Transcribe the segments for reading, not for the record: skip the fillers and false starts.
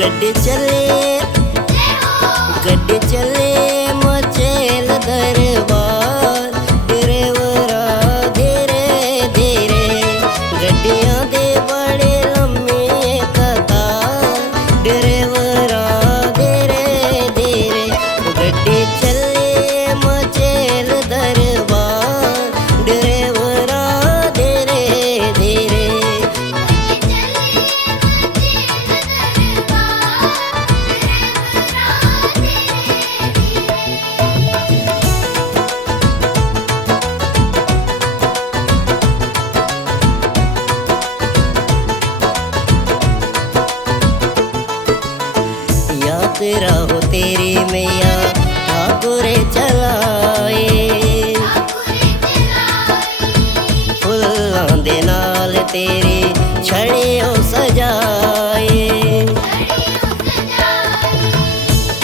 गड्डी चले गड्डी चले मचेल दरबार ड्राइवरा धीरे धीरे गड्डियां दे बड़े लम्मी कतार ड्राइवरा धीरे धीरे गड्डी चले मचेल दरबार ड्राइवरा धीरे धीरे तेरा हो तेरी मैया ठाकुर चलाए फुल्लां दे नाल तेरी छड़ियों सजाए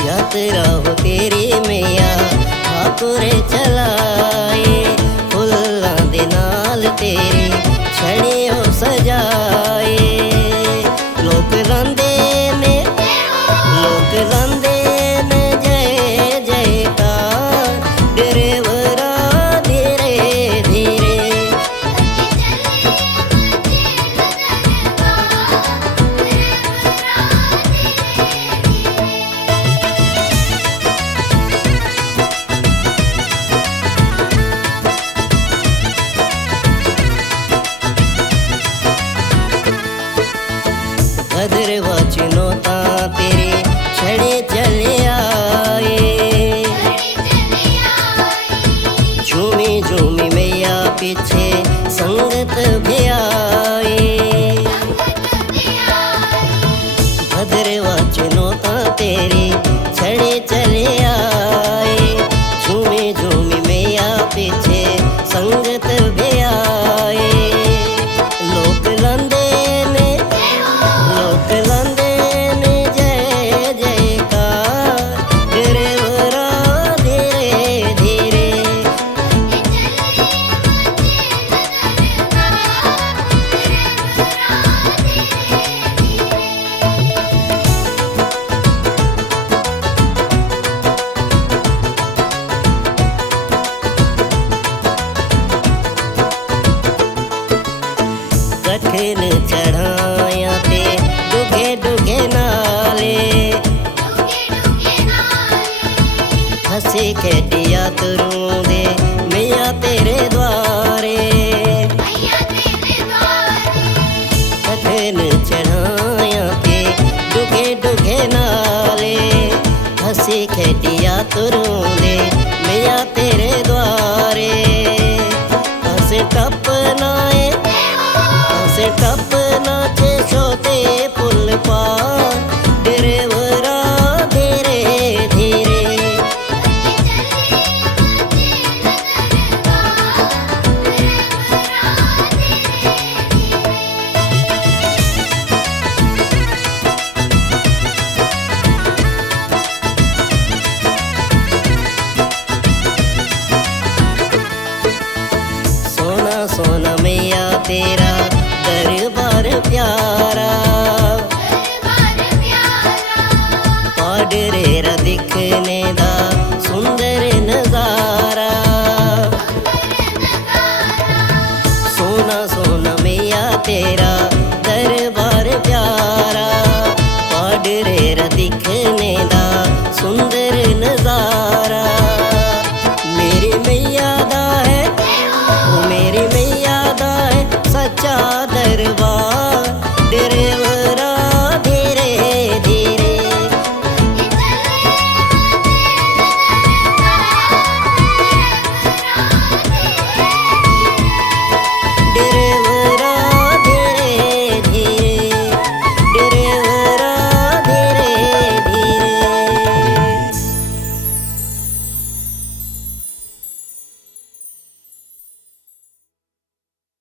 या तेरा हो तेरी मैया ठाकुर चलाए फुल्लां दे नाल तेरी छड़ियों सजाए लोक रंदे लोक रंदे न जय जयकार ड्राइवरा धीरे धीरे भद्रवा चुनौता तेरे छड़े चले आए झूमी झूमी मैया पीछे संगत भी आए भद्रवा चुनौता तेरी छड़े चले आए झूमी झूमी मैया पीछे संगत भी आए लोक लंदे ने लोक लंदे कठिन चढ़ाया ते डुगे डुगे नाले हंसी खेडिया तुरूं दे मैया तेरे द्वारे कठिन चढ़ाया ते डुगे डुगे नाले हंसी खेडिया तुरूं दे मैया तेरे द्वारे हंस टपनाए टप नाचे सोते पुल पार ड्राइवरा धीरे धीरे सोना सोना मैया तेरा दरबार प्यारा